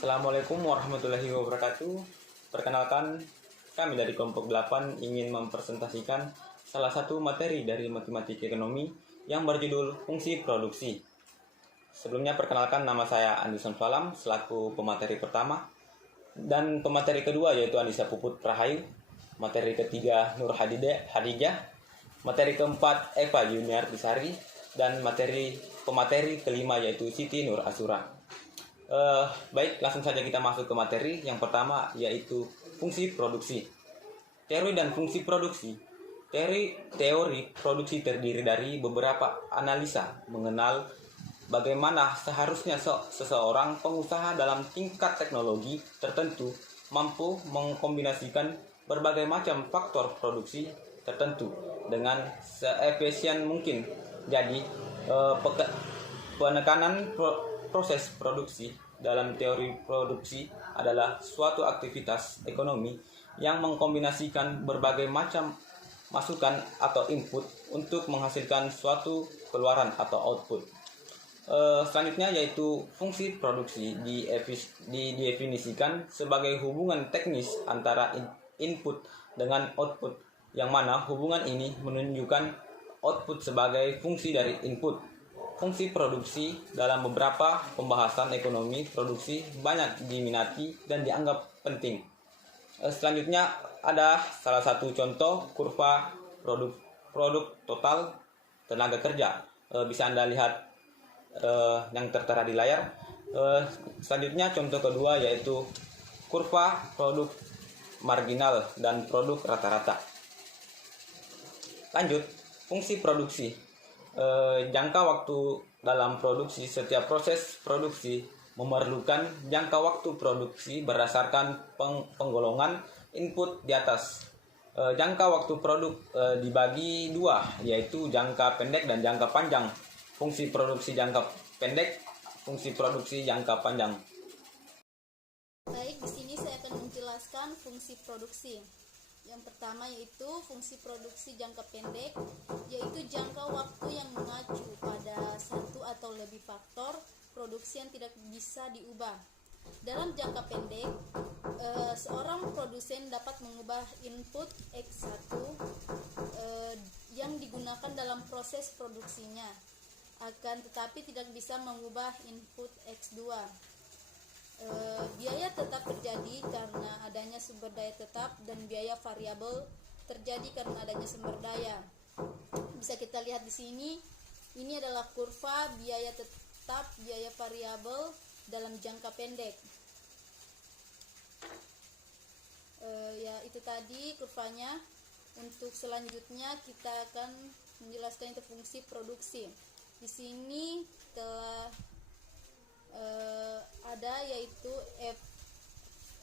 Assalamualaikum warahmatullahi wabarakatuh. Perkenalkan, kami dari kelompok 8 ingin mempresentasikan salah satu materi dari matematika ekonomi yang berjudul fungsi produksi. Sebelumnya perkenalkan, nama saya Andison Falam selaku pemateri pertama, dan pemateri kedua yaitu Andisa Puput Prahayu, materi ketiga Nur Hadijah, materi keempat Eva Junior Disari, dan pemateri kelima yaitu Siti Nur Asura. Baik, langsung saja kita masuk ke materi. Yang pertama yaitu fungsi produksi. Teori dan fungsi produksi. Teori produksi terdiri dari beberapa analisa mengenal bagaimana seharusnya seseorang pengusaha dalam tingkat teknologi tertentu mampu mengkombinasikan berbagai macam faktor produksi tertentu dengan seefisien mungkin. Jadi, penekanan proses produksi dalam teori produksi adalah suatu aktivitas ekonomi yang mengkombinasikan berbagai macam masukan atau input untuk menghasilkan suatu keluaran atau output. Selanjutnya yaitu fungsi produksi didefinisikan sebagai hubungan teknis antara input dengan output, yang mana hubungan ini menunjukkan output sebagai fungsi dari input. Fungsi produksi dalam beberapa pembahasan ekonomi produksi banyak diminati dan dianggap penting. Selanjutnya ada salah satu contoh kurva produk total tenaga kerja. Bisa Anda lihat yang tertera di layar. Selanjutnya contoh kedua yaitu kurva produk marginal dan produk rata-rata. Lanjut, fungsi produksi. Jangka waktu dalam produksi. Setiap proses produksi memerlukan jangka waktu produksi berdasarkan penggolongan input di atas. Jangka waktu produk dibagi dua, yaitu jangka pendek dan jangka panjang. Fungsi produksi jangka pendek, fungsi produksi jangka panjang. Baik, di sini saya akan menjelaskan fungsi produksi. Yang pertama yaitu fungsi produksi jangka pendek, yaitu jangka waktu yang mengacu pada satu atau lebih faktor produksi yang tidak bisa diubah. Dalam jangka pendek, seorang produsen dapat mengubah input X1 yang digunakan dalam proses produksinya, akan tetapi tidak bisa mengubah input X2. Biaya tetap terjadi karena adanya sumber daya tetap, dan biaya variabel terjadi karena adanya sumber daya. Bisa kita lihat di sini, ini adalah kurva biaya tetap, biaya variabel dalam jangka pendek. Ya, itu tadi kurvanya. Untuk selanjutnya kita akan menjelaskan itu fungsi produksi. Di sini telah ada yaitu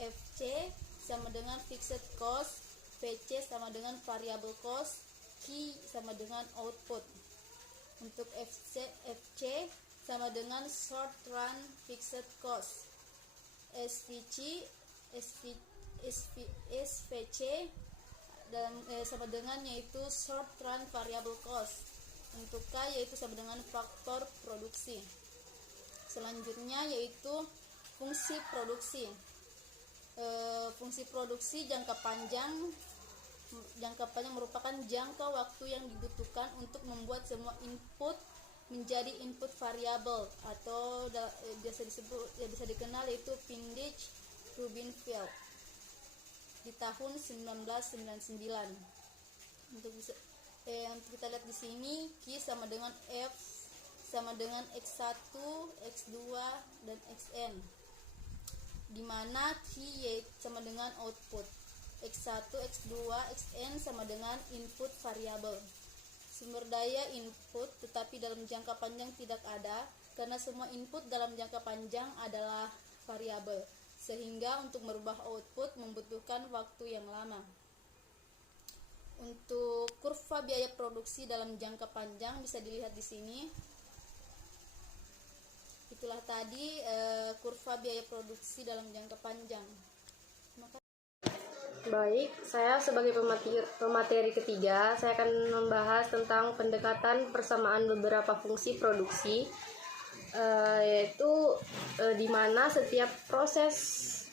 FC sama dengan fixed cost, VC sama dengan variable cost, Q sama dengan output. Untuk FC sama dengan short run fixed cost, SVC dan sama dengan yaitu short run variable cost. Untuk K yaitu sama dengan faktor produksi. Selanjutnya yaitu fungsi produksi. Fungsi produksi jangka panjang merupakan jangka waktu yang dibutuhkan untuk membuat semua input menjadi input variabel, atau biasa dikenal yaitu Pindage-Rubin-Feld di tahun 1999. Untuk kita lihat di sini, Q sama dengan F sama dengan X1, X2, dan Xn, di mana Q sama dengan output, X1, X2, Xn sama dengan input variabel. Sumber daya input tetapi dalam jangka panjang tidak ada, karena semua input dalam jangka panjang adalah variabel, sehingga untuk merubah output membutuhkan waktu yang lama. Untuk kurva biaya produksi dalam jangka panjang bisa dilihat di sini. Itulah tadi kurva biaya produksi dalam jangka panjang. Baik, saya sebagai pemateri ketiga, saya akan membahas tentang pendekatan persamaan beberapa fungsi produksi. yaitu di mana setiap proses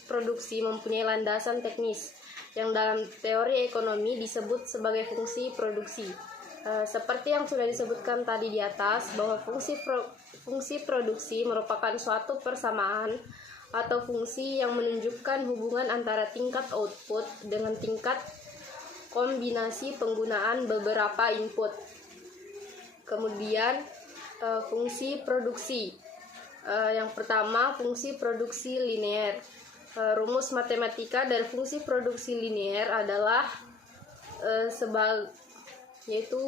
produksi mempunyai landasan teknis yang dalam teori ekonomi disebut sebagai fungsi produksi. Seperti yang sudah disebutkan tadi di atas, bahwa fungsi produksi merupakan suatu persamaan atau fungsi yang menunjukkan hubungan antara tingkat output dengan tingkat kombinasi penggunaan beberapa input. Kemudian fungsi produksi. Yang pertama, fungsi produksi linear. Rumus matematika dari fungsi produksi linear adalah yaitu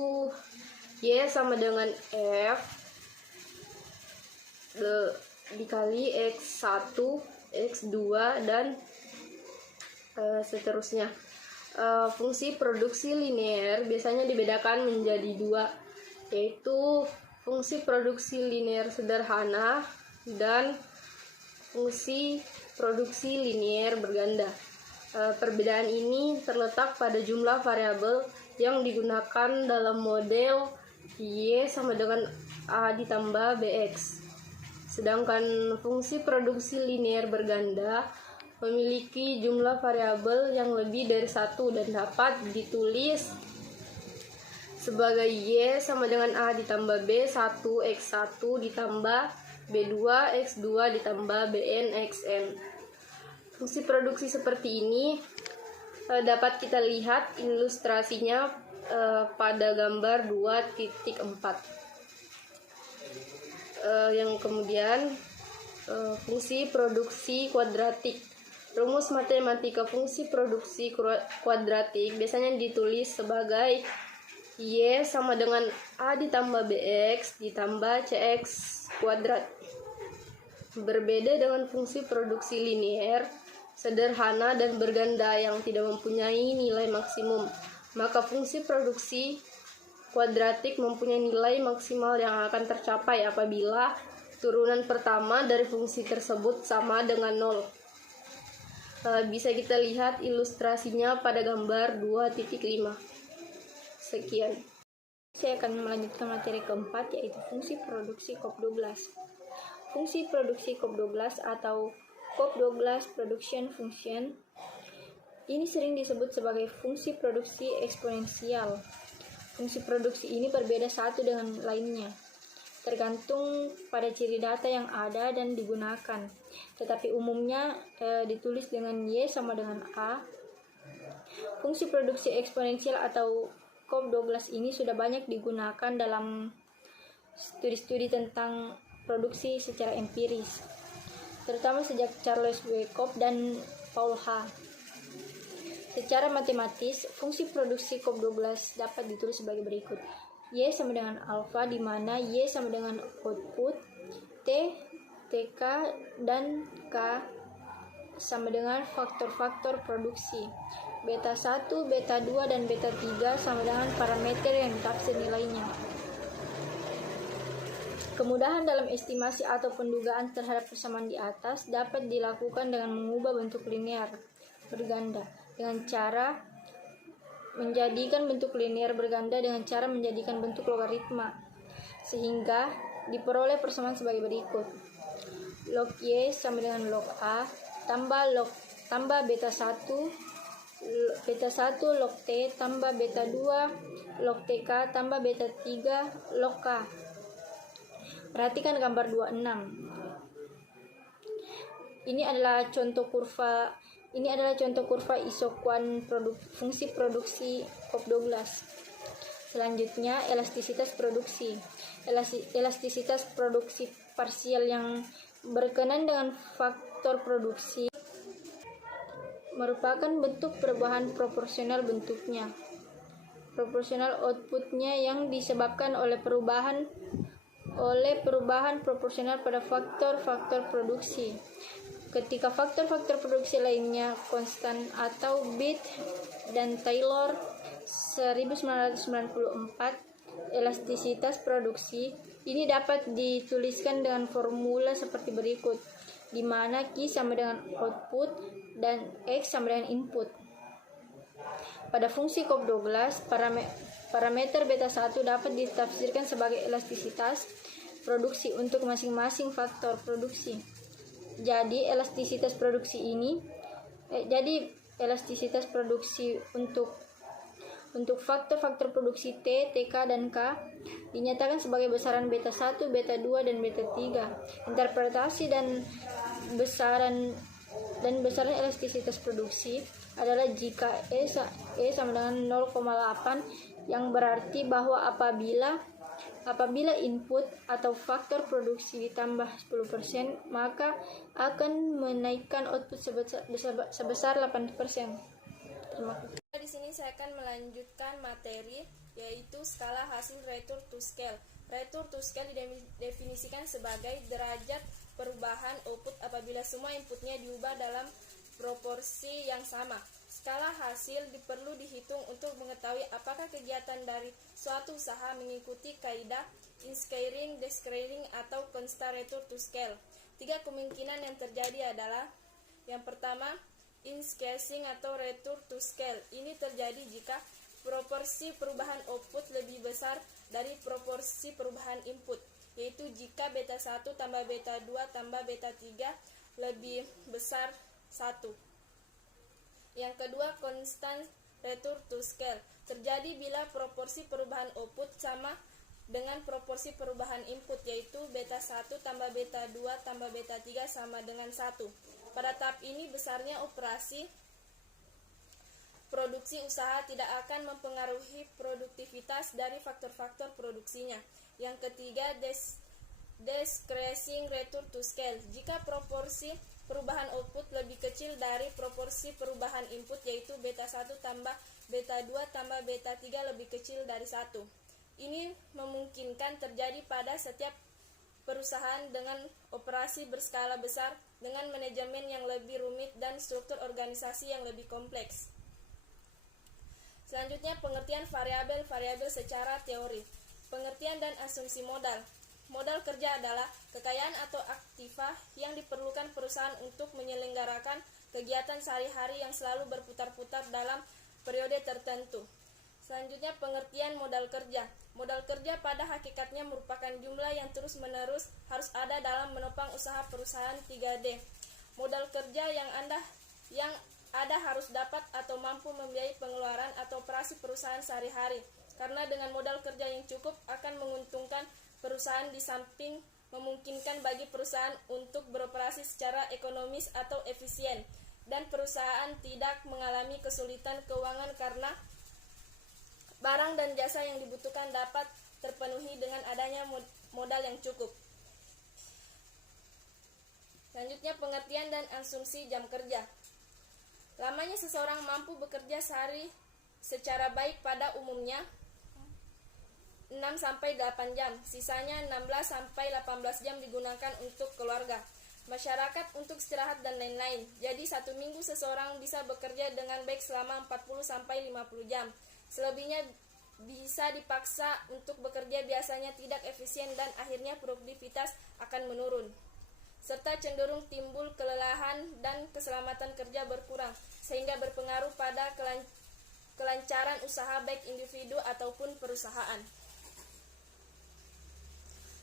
Y sama dengan F dikali X1, X2, dan seterusnya. Fungsi produksi linear biasanya dibedakan menjadi dua, yaitu fungsi produksi linear sederhana dan fungsi produksi linear berganda. Perbedaan ini terletak pada jumlah variabel yang digunakan dalam model Y sama dengan A ditambah BX. Sedangkan fungsi produksi linear berganda memiliki jumlah variabel yang lebih dari satu dan dapat ditulis sebagai Y sama dengan A ditambah B1 X1 ditambah B2 X2 ditambah BN XN. Fungsi produksi seperti ini dapat kita lihat ilustrasinya pada gambar 2.4. Yang kemudian fungsi produksi kuadratik. Rumus matematika fungsi produksi kuadratik biasanya ditulis sebagai Y sama dengan A ditambah BX ditambah CX kuadrat. Berbeda dengan fungsi produksi linear, sederhana dan berganda yang tidak mempunyai nilai maksimum, maka fungsi produksi kuadratik mempunyai nilai maksimal yang akan tercapai apabila turunan pertama dari fungsi tersebut sama dengan 0. Bisa kita lihat ilustrasinya pada gambar 2.5. Sekian. Saya akan melanjutkan materi keempat, yaitu fungsi produksi COP12. Fungsi produksi COP12 atau COP12 Production Function ini sering disebut sebagai fungsi produksi eksponensial. Fungsi produksi ini berbeda satu dengan lainnya, tergantung pada ciri data yang ada dan digunakan, tetapi umumnya ditulis dengan Y sama dengan A. Fungsi produksi eksponensial atau COP12 ini sudah banyak digunakan dalam studi-studi tentang produksi secara empiris, terutama sejak Charles W. Kopp dan Paul H. Secara matematis, fungsi produksi COP12 dapat ditulis sebagai berikut. Y sama dengan alfa, di mana Y sama dengan output, T, TK, dan K sama dengan faktor-faktor produksi. Beta 1, beta 2, dan beta 3 sama dengan parameter yang ditaksir nilainya. Kemudahan dalam estimasi atau pendugaan terhadap persamaan di atas dapat dilakukan dengan mengubah bentuk linear berganda dengan cara menjadikan bentuk linear berganda dengan cara menjadikan bentuk logaritma, sehingga diperoleh persamaan sebagai berikut. Log Y sama dengan log A tambah beta 1 log T tambah beta 2 log TK tambah beta 3 log K. Perhatikan gambar 26. Ini adalah contoh kurva isokuan fungsi produksi COP12. Selanjutnya, elastisitas produksi. Elastisitas produksi parsial yang berkenaan dengan faktor produksi merupakan bentuk perubahan proporsional bentuknya. Proporsional outputnya yang disebabkan oleh perubahan proporsional pada faktor-faktor produksi. Ketika faktor-faktor produksi lainnya konstan atau Bit dan Taylor 1994, elastisitas produksi ini dapat dituliskan dengan formula seperti berikut, di mana Q sama dengan output dan X sama dengan input. Pada fungsi COP12, parameter beta 1 dapat ditafsirkan sebagai elastisitas produksi untuk masing-masing faktor produksi. Jadi elastisitas produksi untuk faktor-faktor produksi T, TK, dan K dinyatakan sebagai besaran beta 1, beta 2, dan beta 3. Interpretasi dan besaran elastisitas produksi adalah jika E sama dengan 0,8, yang berarti bahwa apabila input atau faktor produksi ditambah 10%, maka akan menaikkan output sebesar 8%. Terima kasih. Di sini saya akan melanjutkan materi, yaitu skala hasil return to scale. Return to scale didefinisikan sebagai derajat perubahan output apabila semua inputnya diubah dalam proporsi yang sama. Skala hasil perlu dihitung untuk mengetahui apakah kegiatan dari suatu usaha mengikuti kaidah inscaling, descaling, atau constant return to scale. 3 kemungkinan yang terjadi adalah: yang pertama, inscaling atau return to scale. Ini terjadi jika proporsi perubahan output lebih besar dari proporsi perubahan input, yaitu jika beta 1 tambah beta 2 tambah beta 3 lebih besar 1. Yang kedua, constant return to scale. Terjadi bila proporsi perubahan output sama dengan proporsi perubahan input, yaitu beta 1 tambah beta 2 tambah beta 3 sama dengan 1. Pada tahap ini besarnya operasi produksi usaha tidak akan mempengaruhi produktivitas dari faktor-faktor produksinya. Yang ketiga, decreasing return to scale. Jika proporsi perubahan output lebih kecil dari proporsi perubahan input, yaitu beta 1 tambah beta 2 tambah beta 3 lebih kecil dari 1. Ini memungkinkan terjadi pada setiap perusahaan dengan operasi berskala besar, dengan manajemen yang lebih rumit dan struktur organisasi yang lebih kompleks. Selanjutnya, pengertian variabel secara teori. Pengertian dan asumsi modal. Modal kerja adalah kekayaan atau aktiva yang diperlukan perusahaan untuk menyelenggarakan kegiatan sehari-hari yang selalu berputar-putar dalam periode tertentu. Selanjutnya, pengertian modal kerja. Modal kerja pada hakikatnya merupakan jumlah yang terus-menerus harus ada dalam menopang usaha perusahaan 3D. Modal kerja yang ada harus dapat atau mampu membiayai pengeluaran atau operasi perusahaan sehari-hari. Karena dengan modal kerja yang cukup akan menguntungkan perusahaan di samping memungkinkan bagi perusahaan untuk beroperasi secara ekonomis atau efisien, dan perusahaan tidak mengalami kesulitan keuangan karena barang dan jasa yang dibutuhkan dapat terpenuhi dengan adanya modal yang cukup. Selanjutnya, pengertian dan asumsi jam kerja. Lamanya seseorang mampu bekerja sehari secara baik pada umumnya 6-8 jam, sisanya 16-18 jam digunakan untuk keluarga, masyarakat, untuk istirahat, dan lain-lain. Jadi 1 minggu seseorang bisa bekerja dengan baik selama 40-50 jam. Selebihnya bisa dipaksa untuk bekerja, biasanya tidak efisien dan akhirnya produktivitas akan menurun, serta cenderung timbul kelelahan dan keselamatan kerja berkurang, sehingga berpengaruh pada kelancaran usaha baik individu ataupun perusahaan.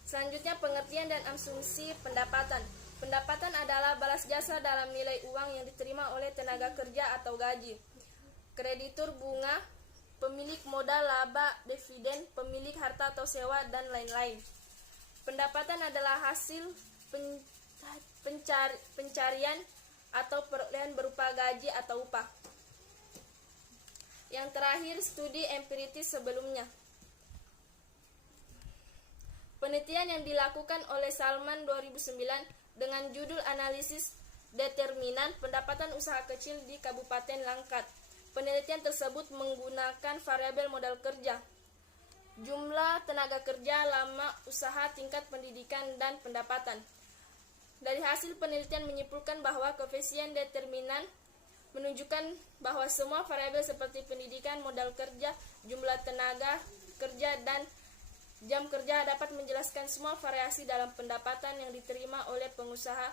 Selanjutnya, pengertian dan asumsi pendapatan. Pendapatan adalah balas jasa dalam nilai uang yang diterima oleh tenaga kerja atau gaji, kreditur, bunga, pemilik modal, laba, dividen, pemilik harta atau sewa, dan lain-lain. Pendapatan adalah hasil pencarian atau perolehan berupa gaji atau upah. Yang terakhir, studi empiritis sebelumnya. Penelitian yang dilakukan oleh Salman 2009 dengan judul Analisis Determinan Pendapatan Usaha Kecil di Kabupaten Langkat. Penelitian tersebut menggunakan variabel modal kerja, jumlah tenaga kerja, lama usaha, tingkat pendidikan, dan pendapatan. Dari hasil penelitian menyimpulkan bahwa koefisien determinan menunjukkan bahwa semua variabel seperti pendidikan, modal kerja, jumlah tenaga kerja, dan jam kerja dapat menjelaskan semua variasi dalam pendapatan yang diterima oleh pengusaha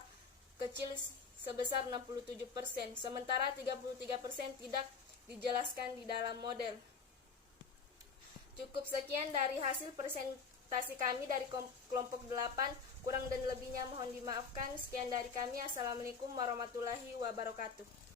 kecil sebesar 67%, sementara 33% tidak dijelaskan di dalam model. Cukup sekian dari hasil presentasi kami dari kelompok 8. Kurang dan lebihnya mohon dimaafkan. Sekian dari kami. Assalamualaikum warahmatullahi wabarakatuh.